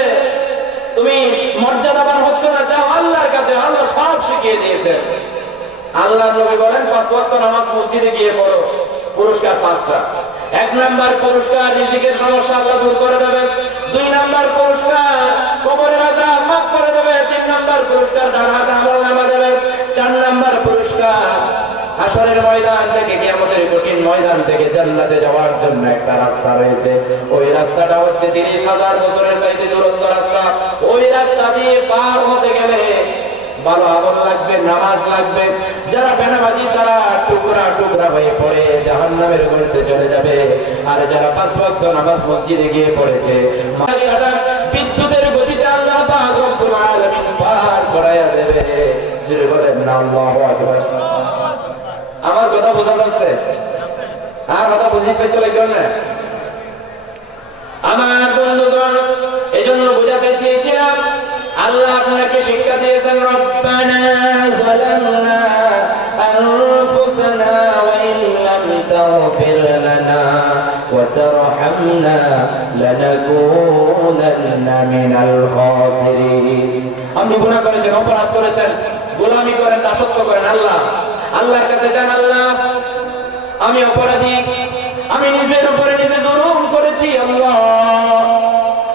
তুমি মর্যাদাবান হচ্ছ না, যাও আল্লাহর কাছে। আল্লাহ সব শিখিয়ে দিয়েছেন। আল্লাহ নবী বলেন, 5 ওয়াক্ত নামাজ মসজিদে গিয়ে পড়ো, পুরস্কার 5টা। 1 নাম্বার পুরস্কার, রিজিকের সমস্যা আল্লাহ দূর করে দেবে। 2 নাম্বার পুরস্কার, কবরের আযাব মাফ করে দেবে। 3 নাম্বার পুরস্কার, জান্নাত আমলনামা দেবে। 4 নাম্বার পুরস্কার, হাশরের ময়দান থেকে, কিয়ামতের কঠিন ময়দান থেকে জান্নাতে যাওয়ার জন্য একটা রাস্তা রয়েছে। ওই রাস্তাটা হচ্ছে 30,000 বছরের চাইতে দূরত্ব রাস্তা। ওই রাস্তা দিয়ে পার হতে গেলে ভালো আমল লাগবে, নামাজ লাগবে। যারা বেনামাজি তারা টুকরা টুকরা হয়ে পড়ে জাহান্নামের গর্তে চলে যাবে। আর যারা 5 ওয়াক্ত নামাজ মসজিদে গিয়ে পড়েছে, বিদ্যুতের গতিতে আল্লাহ পাক রব্বুল আলামিন পার করায়া দেবে। জোরে বলেন না আল্লাহু আকবার। আমার কথা বোঝা যাচ্ছে? আর কথা বুঝিতে চলে গেল না আমার বন্ধুগণ। এজন্য বোঝাতে চেয়েছিলাম, আল্লাহ আপনাকে শিক্ষা দিয়েছেন, রব্বানা যালামনা আনফুসানা ওয়া ইল্লাম তাগফির লানা ওয়া তারহামনা লানাকুনান্না মিনাল খাসিরিন। আপনি গুনাহ করেছেন, অপরাধ করেছেন, গোলামি করেন, দাসত্ব করেন, আল্লাহর কাছে যান, আল্লাহ আমি অপরাধী, আমি নিজের উপরে নিজে জুলুম করেছি, আল্লাহ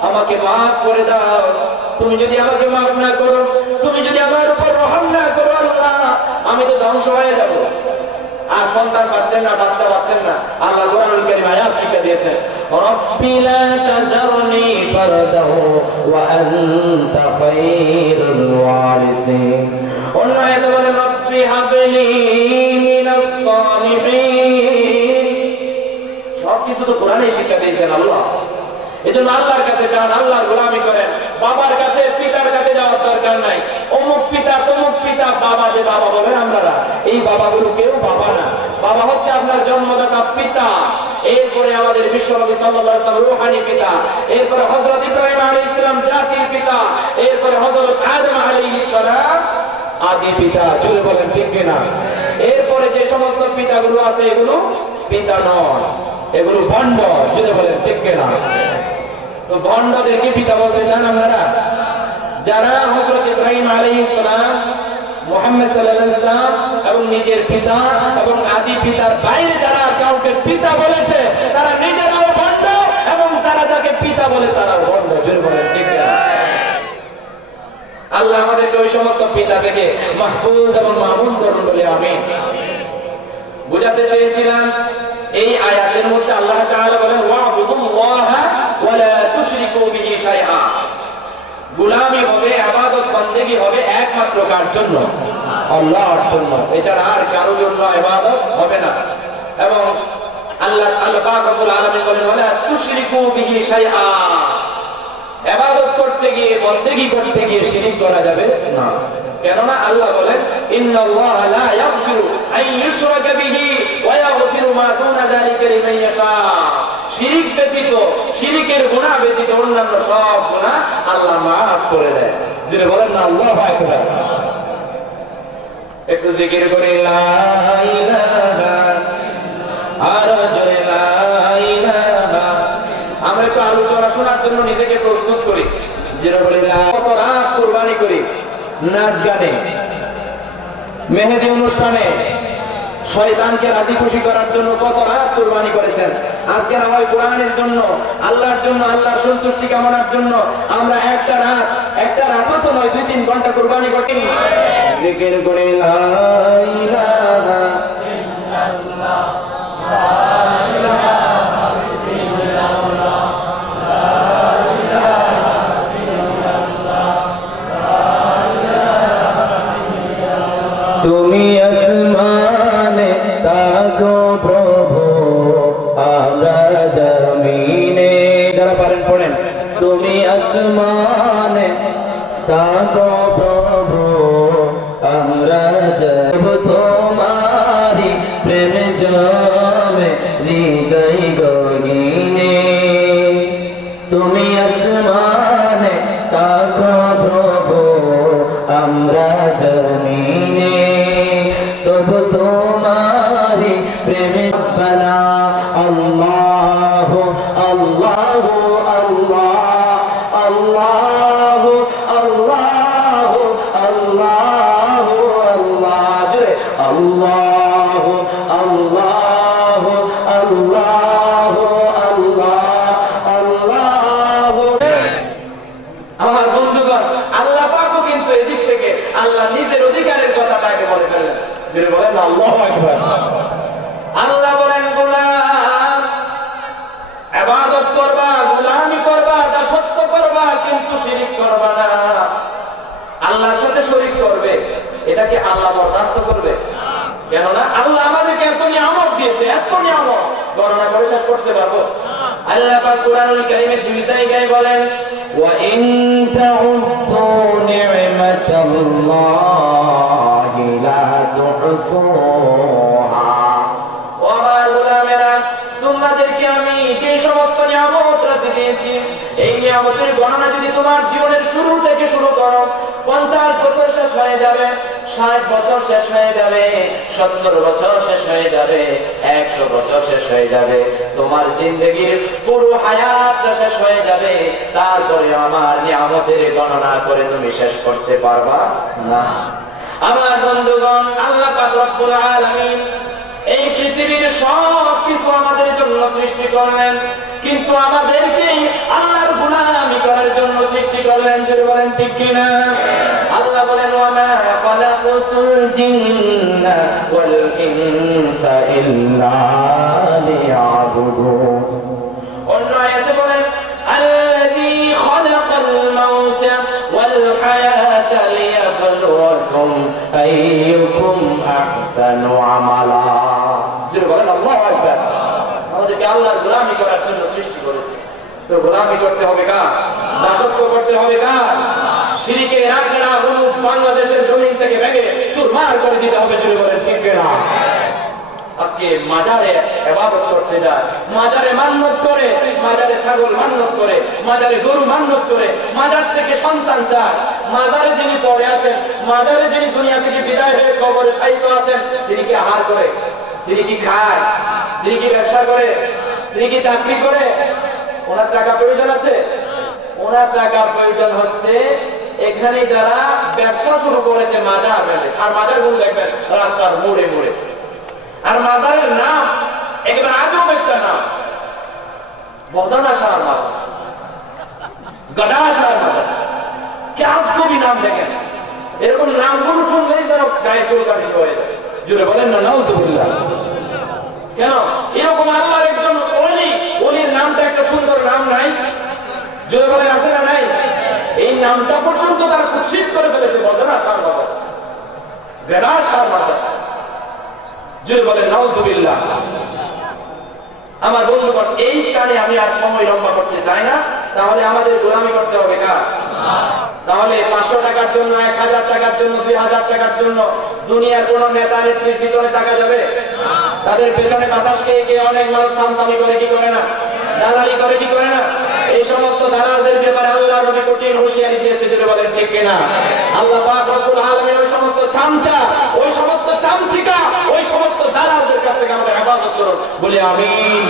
আমাকে মাফ করে দাও। তুমি যদি আমাকে মাফ না করো, তুমি যদি আমার উপর রহম না করো, আল্লাহ আমি তো ধ্বংস হয়ে যাব। আর সন্তান পাচ্ছেন না, বাচ্চা পাচ্ছেন না, আল্লাহ কোরআনুল কারীম আয়াত শিক্ষা দিয়েছেন, রব্বি লা তাযারনি ফারদাও ওয়া আনতা খায়রুল ওয়ারিসিন। অন্য আয়াতে বলেন, রব্বি হাবলি মিনাস সালিহিন। সবকিছু তো কোরআনে শিক্ষা দিয়েছেন আল্লাহ। এজন্য আল্লাহর কাছে যান, আল্লাহর গোলামি করেন। বাবার কাছে, পিতার কাছে যাওয়ার দরকার নাই। অমুক পিতা, তমুক পিতা, বাবা যে বাবা বলেন আপনারা, এই বাবাগুলো কেউ বাবা না। বাবা হচ্ছে আপনার জন্মদাতা পিতা। এরপরে আমাদের বিশ্বনবী সাল্লাল্লাহু আলাইহি ওয়াসাল্লাম রূহানি পিতা, এরপরে হযরত ইব্রাহিম আলাইহিস সালাম জাতির পিতা, এরপরে হযরত আদম আলাইহিস সালাম আদি পিতা। জোরে বলেন ঠিক কিনা? এরপরে যে সমস্ত পিতাগুলো আছে এগুলো পিতা নয়, এগুলো ভণ্ড। জোরে বলেন ঠিক কিনা? তো ভণ্ডদেরকে পিতা বলতে চান আপনারা? যারা হযরত ইব্রাহিম আলাইহিস সালাম, মুহাম্মদ সাল্লাল্লাহু আলাইহি ওয়াসাল্লাম এবং নিজের পিতা এবং আদি পিতার বাইরে যারা কাউকে পিতা বলেছে, তারা নিজেরাও ভণ্ড এবং তারা যাকে পিতা বলে তারাও ভণ্ড। জোরে বলেন ঠিক কিনা? আল্লাহ আমাদেরকে ওই সমস্ত পিতা থেকে মাহফুজ এবং মামুন করুন বলে আমিন। বুঝাতে চেয়েছিলাম, এই আয়াতের মধ্যে আল্লাহ তাআলা বলেন, ওয়া'বুদুল্লাহা ওয়া লা তুশরিকু বিহি শাইআ। গোলামি হবে, ইবাদত বন্দেগী হবে একমাত্র কার জন্য? আল্লাহর জন্য। এছাড়া আর কারো জন্য ইবাদত হবে না। এবং আল্লাহ পাক রব্বুল আলামিন বলেন, ওয়া লা তুশরিকু বিহি শাইআ। ইবাদত করতে গিয়ে, বন্দেগী করতে গিয়ে শিরক করা যাবে না। কেননা আল্লাহ বলেন ইন্নাল্লাহা লা ইয়াগফিরু আন ইউশরাকা বিহি ওয়া ইয়াগফিরু মা দুনা যালিকা লিমান ইয়াশা। শিরক ব্যতীত, শিরকের গুনাহ ব্যতীত অন্যান্য সব গুনাহ আল্লাহ মাফ করে দেয়। যিনি বলেন না আল্লাহু আকবার। একটু জিকির করে লা ইলাহা, আর জোরে লা ইলাহা। আমরা একটু আলোচনা শোনার জন্য নিজেকে প্রস্তুত করি। যিনি বলেন কত রাত কুরবানি করি নাচ গানে, মেহেদি অনুষ্ঠানে, শয়তানকে রাজি খুশি করার জন্য কত রাত কুরবানি করেছেন। আজকে না হয় কোরআনের জন্য, আল্লাহর জন্য, আল্লাহর সন্তুষ্টি কামনার জন্য আমরা একটা রাতও তো নয় 2-3 ঘন্টা কুরবানি করি। জিকির করে লা ইলাহা ইল্লাল্লাহ, লা ইলাহা ইল্লাল্লাহ, লা ইলাহা ইল্লাল্লাহ, লা ইলাহা ইল্লাল্লাহ। তুমি আসমানে তাকো প্রভু, আমরা জমিনে। যারা পারেন পড়েন। তুমি আসমানে তাকো প্রভু, আমরা যাব তোমারি প্রেম জমে হৃদয় গগিনে। তুমি আসমানে তাকো প্রভু, আমরা জমিনে, তবু তোমারি প্রেমে রব্বানা আল্লাহু আল্লাহু আল্লাহ আল্লাহু আল্লাহু আল্লাহু আল্লাহ, জোরে আল্লাহু আল্লাহু আল্লাহু আল্লাহ আল্লাহু। আমার বন্ধুগণ, আল্লাহ পাকও কিন্তু এদিক থেকে আল্লাহ নিজের অধিকারের কথাটাকে বলে ফেলেন। যিনি বলেন আল্লাহু আকবার। আল্লাহ বলেন গোলাম ইবাদত করবা, গোলামি করবা, দাসত্ব করবা, কিন্তু শিরক করবা না। আল্লাহর সাথে শরীক করবে, এটাকে আল্লাহ বরদাস্ত করবে? কেননা আল্লাহ আমাদেরকে এত নিয়ামত দিয়েছে, এত নিয়ামত গণনা করে শেষ করতে পারবো? আল্লাহ পাক কুরআনুল কারীমের 2 জায়গায় বলেন ওয়া ইন তাউদ্দু নি'মাতাল্লাহি লা তুহসুহা। ও আমার গোলামেরা, তোমাদেরকে আমি যে সমস্ত নিয়ামত রাজি দিয়েছি, এই নিয়ামতের গণনা যদি তোমার জীবনের শুরু থেকে শুরু করো, 50 বছর শেষ হয়ে যাবে, 60 বছর শেষ হয়ে যাবে, 70 বছর শেষ হয়ে যাবে, 100 বছর শেষ হয়ে যাবে, তোমার জিন্দেগির পুরো হায়াতটা শেষ হয়ে যাবে, তারপরে আমার নিয়ামতের গণনা করে তুমি শেষ করতে পারবা না। আমার বন্ধুগণ, আল্লাহ পাক রব্বুল আলামিন এই পৃথিবীর সব কিছু আমাদের জন্য সৃষ্টি করলেন, কিন্তু আমাদেরকে আল্লাহর গোলামি করার জন্য সৃষ্টি করলেন। যদি বলেন ঠিক কিনা? আল্লাহ বলেন ওয়া মা খালাকাতুল জিন্না ওয়াল ইনসা ইল্লা লিয়াবুদুন। অন্য আয়াতে বলেন আল্লাযী খালাকাল মাউতা ওয়াল হায়াতা লিয়াবলুয়াকুম আইয়ুকুম আহসানু আমালা। যিনি বলেন আল্লাহু আকবার। আমাদেরকে আল্লাহর গোলামি করার জন্য সৃষ্টি করেছে, তো গোলামি করতে হবে কার? দাসত্ব করতে হবে কার? শিরকের আখড়া রূপ বাংলাদেশের জমিন থেকে ভেঙে চুরমার করে দিতে হবে। যিনি বলেন ঠিক কিনা? আজকে মাজারে ইবাদত করতে যায়, মাজারে মান্নত করে, মাজারে ছাগল মান্নত করে, মাজারে গরু মান্নত করে, মাজার থেকে সন্তান চায়। মাজারে যিনি পড়ে আছেন, মাজারে যিনি দুনিয়া থেকে বিদায় হয়ে কবরে শায়িত আছেন, তিনি কি আহার করে? তিনি কি খায়? তিনি কি ব্যবসা করে? তিনি কি চাকরি করে? ওনার টাকা প্রয়োজন আছে? ওনার টাকা প্রয়োজন হচ্ছে এখানে যারা ব্যবসা শুরু করেছে মাজার মেলে, আর মাজার গুলো দেখবেন রাস্তার মোড়ে মোড়ে। আর মাজারের নাম একবার আজব একটা নাম, বদনা সার মাজার, গডা সার মাজার, কি আজবই নাম দেখেন। এরকম নামগুলো শুনলেই যেন গায়ে চুলকানি শুরু হয়ে যায়। জুড়ে বলেন না নাউজুবিল্লাহ। কেন? এরকম আল্লাহর একজন ওলি, ওলির নামটা একটা সুন্দর নাম নাই? জুড়ে বলেন আছে না নাই? এই নামটা পর্যন্ত তারা কুৎসিত করে ফেলেছে, বদনা সার মাজার, গডা সার মাজার। জুড়ে বলেন নাউজুবিল্লাহ। আমার বন্ধুগণ, এই কারণে আমি আর সময় লম্বা করতে চাই না। তাহলে আমাদের গোলামি করতে হবে কার? তাহলে 500 টাকার জন্য, 1000 টাকার জন্য, 2000 টাকার জন্য দুনিয়ার কোন নেতা নেত্রীর পিছনে থাকা যাবে? তাদের পেছনে বাতাস খেয়ে গিয়ে অনেক মানুষ সামসামি করে, কি করে না? দালালি করে, কি করে না? এই সমস্ত দালালদের ব্যাপারে আল্লাহ নবী কঠিন হুঁশিয়ারি দিয়েছে, যদি বলেন ঠিক কিনা? আল্লাহ পাক রব্বুল আলামিন ওই সমস্ত চামচা, ওই সমস্ত চামচিকা, ওই সমস্ত দালালদের কাছ থেকে আমরা ইবাদত করব, বলি আমিন।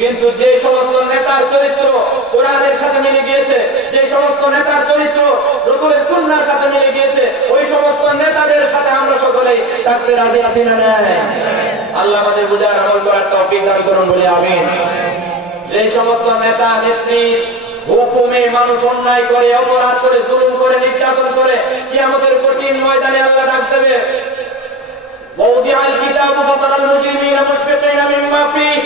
কিন্তু যে সমস্ত নেতার চরিত্র কোরআনের সাথে মিলে গিয়েছে, যে সমস্ত নেতার চরিত্র রাসূলের সুন্নাহর সাথে মিলে গিয়েছে, ওই সমস্ত নেতাদের সাথে আমরা সকলেই থাকতে রাজি আছি না নাই? আল্লাহ আমাদের বুঝার আমল করার তৌফিক দান করুন, বলি আমিন। যে সমস্ত নেতা নেত্রী হুকুমে মানুষ অন্যায় করে, অপরাধ করে, জুলুম করে, নির্যাতন করে, কিয়ামতের কঠিন ময়দানে আল্লাহ ডাক দেবে, ওয়াউদিআল কিতাবু ফাতারাল মুজরিমিনা মুশফিকিনা মিম্মা ফীহি,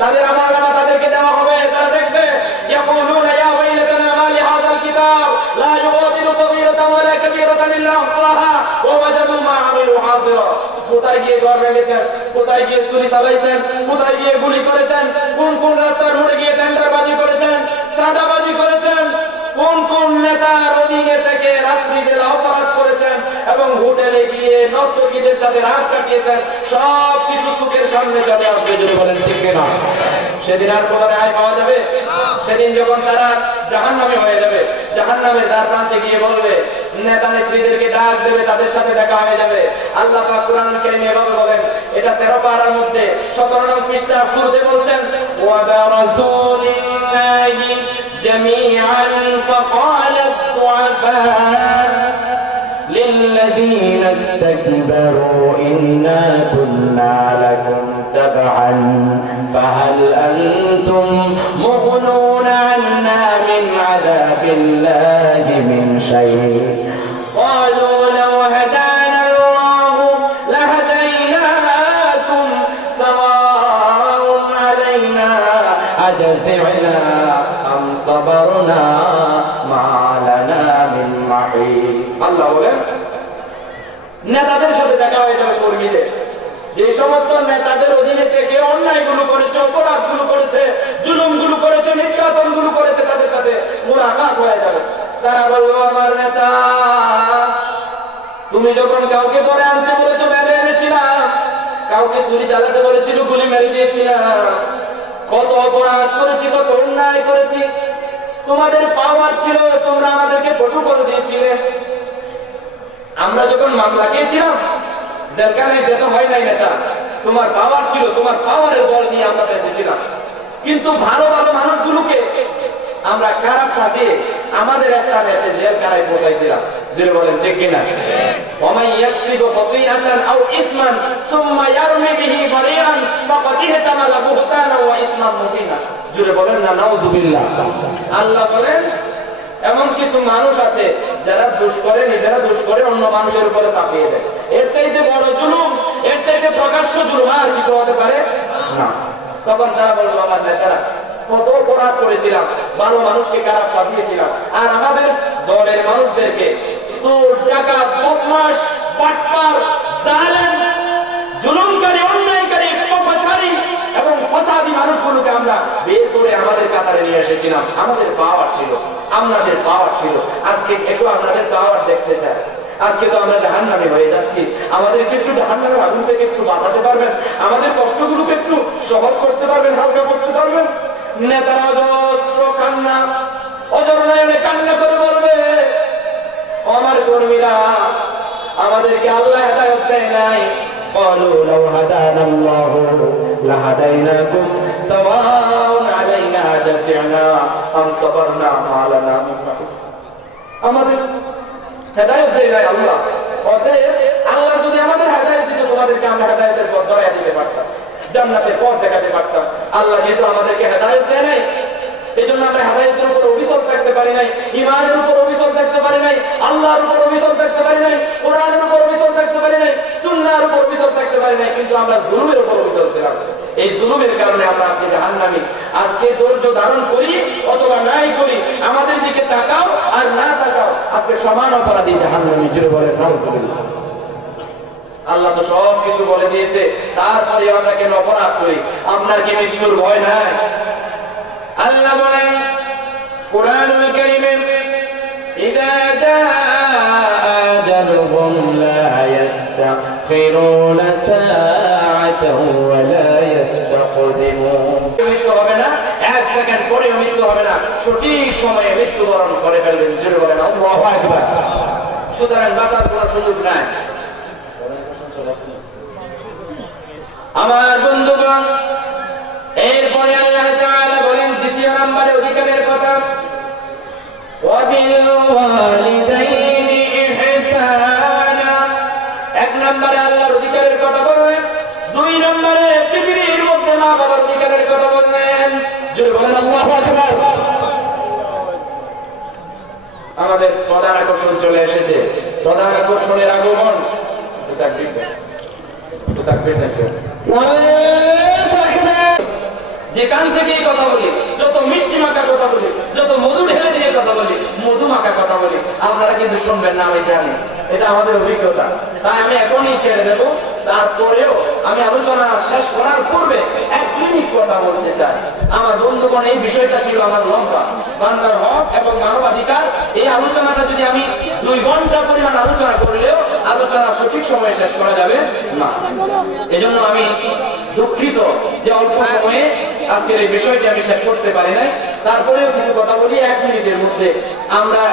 তাদের আমলনামা তাদেরকে দেওয়া হবে, তারা দেখবে ইয়াকুলুনা ইয়া ওয়াইলাতানা মা লিহাযাল কিতাব লা ইউগাদিরু সাগীরাতান ওয়ালা কাবীরাতান ইল্লা আহসাহা ওয়া ওয়াজাদু মা আমিলু হাযিরা। কোথায় গিয়ে ঘর ভেঙেছেন, কোথায় গিয়ে চুরি চালাইছেন, কোথায় গিয়ে গুলি করেছেন, কোন কোন রাস্তার মোড়ে গিয়ে টেন্ডারবাজি করেছেন, চাঁদাবাজি করেছেন, কোন কোন নেতার অধীনে থেকে রাত্রিবেলা অপরাধ করেছেন এবং হোটেলে গিয়ে নর্তকীদের সাথে রাত কাটিয়েছেন, সব কিছু চোখের সামনে চলে আসবে, যদি বলেন ঠিক কিনা? সেদিন আর কোনো রেহাই পাওয়া যাবে? সেদিন যখন তারা জাহান্নামে হয়ে যাবে, জাহান্নামের দ্বার প্রান্তে গিয়ে বলবে, নেতা নেত্রীদেরকে ডাক দেবে, তাদের সাথে দেখা হয়ে যাবে। আল্লাহ পাক কোরআন কারীমে এভাবে বলেন, এটা 13 পারার মধ্যে 17 নং পৃষ্ঠা শুরুতে বলছেন, ওয়া রাসূলিল্লাহি জামিআন ফাকালাত দুআফা للذين استكبروا إنا كنا لكم تبعا فهل أنتم مغنون عنا من عذاب الله من شيء قالوا لو هدانا الله لهديناكم سواء علينا أجزعنا أم صبرنا ما لنا من محيص। আল্লাহ বলেন, নেতাদের সাথে দেখা হয়ে যাবে কর্মীদের, যে সমস্ত নেতাদের অধীনে থেকে অন্যায়গুলো করেছে, অপরাধগুলো করেছে, জুলুমগুলো করেছে, নির্যাতনগুলো করেছে, তাদের সাথে মুলাকাত হয়ে যাবে। তারা বলবো, আমার নেতা, তুমি যখন কাউকে ধরে আনতে বলেছো বেঁধে এনেছিলাম, কাউকে ছুরি চালাতে বলেছিল গুলি মেরে দিয়েছিলাম, কত অপরাধ করেছি, কত অন্যায় করেছি, তোমাদের পাওয়ার ছিল, তোমরা আমাদেরকে কটু করে দিয়েছিলে। আমরা যখন মামলা খেয়েছিলাম জেলখানায় যেতে হয় নাই নেতা, তোমার পাওয়ার ছিল, তোমার পাওয়ারের বল নিয়ে আমরা বেঁচেছিলাম। কিন্তু ভালো ভালো মানুষগুলোকে আমরা খারাপ সাজিয়ে আমাদের একটা দেশে জেলখানায় পৌঁছাইছিলাম, যদি বলেন ঠিক কিনা? ওমাই ইয়াকসিবু খাতিআতান আও ইসমান সুম্মা ইয়ারমি বিহি বারিআন ফাকাদ ইহতামালা বুহতানা ওয়া ইসমান মুবিনা, জুড়ে বলেন না নাউযুবিল্লাহ। আল্লাহ বলেন, এমন কিছু মানুষ আছে যারা দোষ করে, নিজেরা দোষ করে অন্য মানুষের উপরে চাপিয়ে দেয়। এর চাইতে বড় জুলুম, এর চাইতে প্রকাশ্য জুলুম আর কিছু হতে পারে না। তখন তারা বলল, আমার নেতারা কত অপরাধ করেছিলাম, ভালো মানুষকে খারাপ সাজিয়েছিলাম, আর আমাদের দলের মানুষদেরকে চোর, ডাকাত, বদমাশ, বাটপার, জালেম, জুলুমকারী, অন্যায়কারী, পাপাচারী এবং ফাসাদি মানুষগুলোকে আমরা বের করে আমাদের কাতারে নিয়ে এসেছিলাম। আমাদের পাওয়ার ছিল, আপনাদের পাওয়ার ছিল। আজকে একটু আপনাদের পাওয়ার দেখতে চাই। আজকে তো আমরা জাহান্নামে হয়ে যাচ্ছি, আমাদেরকে একটু জাহান্নামের আগুন থেকে একটু বাঁচাতে পারবেন? আমাদের কষ্টগুলোকে একটু সহজ করতে পারবেন, হালকা করতে পারবেন? নেতারা অজস্র কান্না, অজর নয়নে কান্না করে বলবে, আমার কর্মীরা, আমাদেরকে আল্লাহ হেদায়েত দেয় নাই। قالوا لو هدانا الله لهديناكم سواء علينا جزعنا أم صبرنا ما لنا من محيص। আমাদের হেদায়েত দেয় নাই আল্লাহ, অতএব আল্লাহ যদি আমাদের হেদায়েত দিত, তোমাদেরকে আমরা হেদায়েতের পথ ধরাইয়া দিতে পারতাম, জান্নাতের পথ দেখাতে পারতাম। আল্লাহ যেহেতু আমাদেরকে হেদায়েত দেয় নাই, এই জন্য আমরা হেদায়েতের উপর অবিচল থাকতে পারি নাই, ঈমানের উপর অবিচল থাকতে পারি নাই, আল্লাহর উপর অবিচল থাকতে পারি নাই, কোরআনের উপর অবিচল থাকতে পারি নাই, সুন্নাহর উপর অবিচল থাকতে পারি নাই, কিন্তু আমরা জুলুমের উপর অবিচল ছিলাম। এই জুলুমের কারণে আমরা আজকে জাহান্নামী। আজকে ধৈর্য ধারণ করি অথবা নাই করি, আমাদের দিকে তাকাও আর না তাকাও, আপনি সমান অপরাধী জাহান্নামী, জুড়ে বলেন নাউযুবিল্লাহ। আল্লাহ তো সব কিছু বলে দিয়েছে, তারপরে আমরা কেন অপরাধ করি? আপনার কি মৃত্যুর ভয় নাই? আল্লাহ বলেন কোরআনুল কারীমে ইযা জাআ আজালুহুম লা ইস্তাখিরুনা সাআতাও ওয়া লা ইস্তাকদিমুন। মৃত্যু হবে না, এক সেকেন্ড পরে মৃত্যু হবে না, সঠিক সময়ে মৃত্যুবরণ করে ফেলবেন। জোরে বলেন আল্লাহু আকবার। সুতরাং বাঁচার কোনো সুযোগ নাই। আমার বন্ধুগণ, এরপরে আল্লাহ তাআলা বলেন দ্বিতীয় নম্বরে অধিকারের কথা, ওয়াবিল ওয়ালিদাইনি ইহসানা। এক নম্বরে আল্লাহর অধিকারের কথা বললেন, দুই নম্বরে পৃথিবীর মধ্যে মা বাবার অধিকারের কথা বললেন। জোরে বলেন আল্লাহু আকবার। আমাদের প্রধান আকর্ষণ চলে এসেছে, প্রধান আকর্ষণের আগমন। যেখান থেকে কথা বলি, যত মিষ্টি মাখা কথা বলি, যত মধু ঢেলে দিয়ে কথা বলি, মধু মাখা কথা বলি, আপনারা কিন্তু শুনবেন না, আমি জানি, এটা আমাদের অভিজ্ঞতা। তাই আমি এখনই ছেড়ে দেব। তারপরেও আমি আলোচনা শেষ করার পূর্বে 1 মিনিট কথা বলতে চাই। আমার বন্ধুগণ, এই বিষয়টা ছিল আমার লম্বা, বান্দার হক এবং মানবাধিকার। এই আলোচনাটা যদি আমি 2 ঘন্টা পরিমাণ আলোচনা করলেও আলোচনা সঠিক সময়ে শেষ করা যাবে না। এজন্য আমি দুঃখিত যে অল্প সময়ে আজকের এই বিষয়টি আমি শেষ করতে পারি নাই। তারপরেও কিছু কথা বলি 1 মিনিটের মধ্যে। আমরা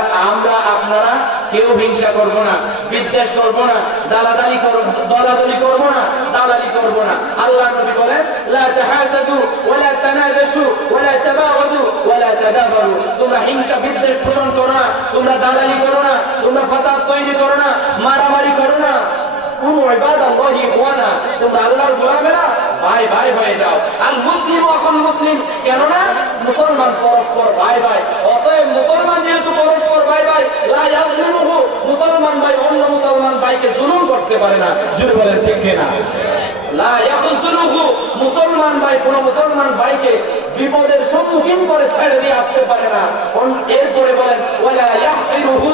আপনারা কেউ হিংসা করব না, বিদ্বেষ করব না, দলাদলি করব না, দালালি করব না। আল্লাহ নবী বলেন, লা তাহাসাদু ওয়া লা তানাজাসু ওয়া লা তাবাগাদু ওয়া লা তাদাবারু। তোমরা হিংসা বিদ্বেষ পোষণ করো না, তোমরা দালালি করো না, তোমরা ফাসাদ তৈরি করো না, মারামারি করো না। ইবাদাল্লাহি ইখওয়ানা, তোমরা আল্লাহর গোলামেরা ভাই ভাই হয়ে যাও। আল মুসলিম এখন মুসলিম, কেননা মুসলমান পরস্পর ভাই ভাই। অতএব মুসলমান যেহেতু পরস্পর ভাই ভাই, লা ইয়াজলিমুহু, মুসলমান ভাই অন্য মুসলমান ভাইকে জুলুম করতে পারে না। জোরে বলেন ঠিক কিনা? লা ইয়াখযুলুহু, মুসলমান ভাই কোন মুসলমান ভাইকে বিপদের সম্মুখীন করে ছেড়ে দিয়ে আসতে পারে না। এরপরে বলেন ওয়ালা ইয়াহকিরুহু,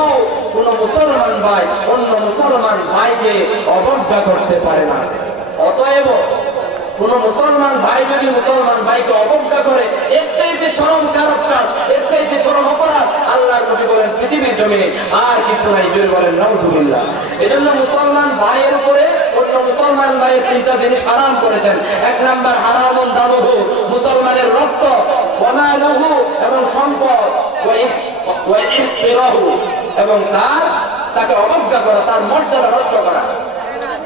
কোন মুসলমান ভাই অন্য মুসলমান ভাইকে অবজ্ঞা করতে পারে না। অতএব কোন মুসলমান ভাই যদি মুসলমান ভাইকে অবজ্ঞা করে, এর চাইতে চরম খারাপ কাজ, এর চাইতে চরম অপরাধ আল্লাহর নবী বলেন পৃথিবীর জমিনে আর কিছু নাই। জোরে বলেন নাউজুবিল্লাহ। এজন্য মুসলমান ভাইয়ের উপরে অন্য মুসলমান ভাইয়ের 3টা জিনিস হারাম করেছেন। 1 নাম্বার হারামুন দামুহু, মুসলমানের রক্ত, ওয়া মালুহু, এবং সম্পদ, ওয়া ইহতিরাহু, এবং তাকে অবজ্ঞা করা, তার মর্যাদা নষ্ট করা,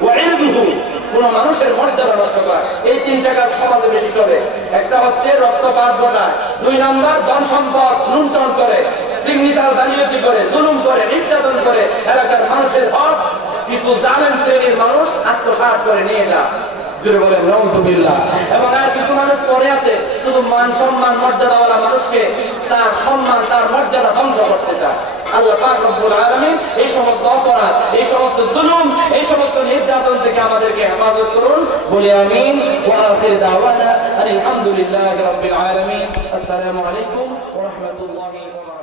ওয়া ইরদুহু, কোন মানুষের মর্যাদা নষ্ট করা। এই 3টা কাজ সমাজে বেশি চলে। একটা হচ্ছে রক্তপাত ঘটায়, 2 নম্বর ধন সম্পদ লুণ্ঠন করে, সিগনেচার জালিয়াতি করে, জুলুম করে, নির্যাতন করে, এলাকার মানুষের হক কিছু জালেম শ্রেণীর মানুষ আত্মসাৎ করে নিয়ে যায়। জোরে বলেন নাউজুবিল্লাহ। এবং আর কিছু মানুষ পড়ে আছে, শুধু মান সম্মান মর্যাদাওয়ালা মানুষকে তার সম্মান তার মর্যাদা ধ্বংস করতে চায়। আল্লাহ পাক রব্বুল আলামিন এই সমস্ত অপরাধ, এই সমস্ত জুলুম, এই সমস্ত নির্যাতন থেকে আমাদেরকে হেফাজত করুন। বলি আমিন। ওয়া আখির দাওয়ানা আলহামদুলিল্লাহি রাব্বিল আলামিন। আসসালামু আলাইকুম ওয়া রাহমাতুল্লাহি ওয়া বারাকাতুহু।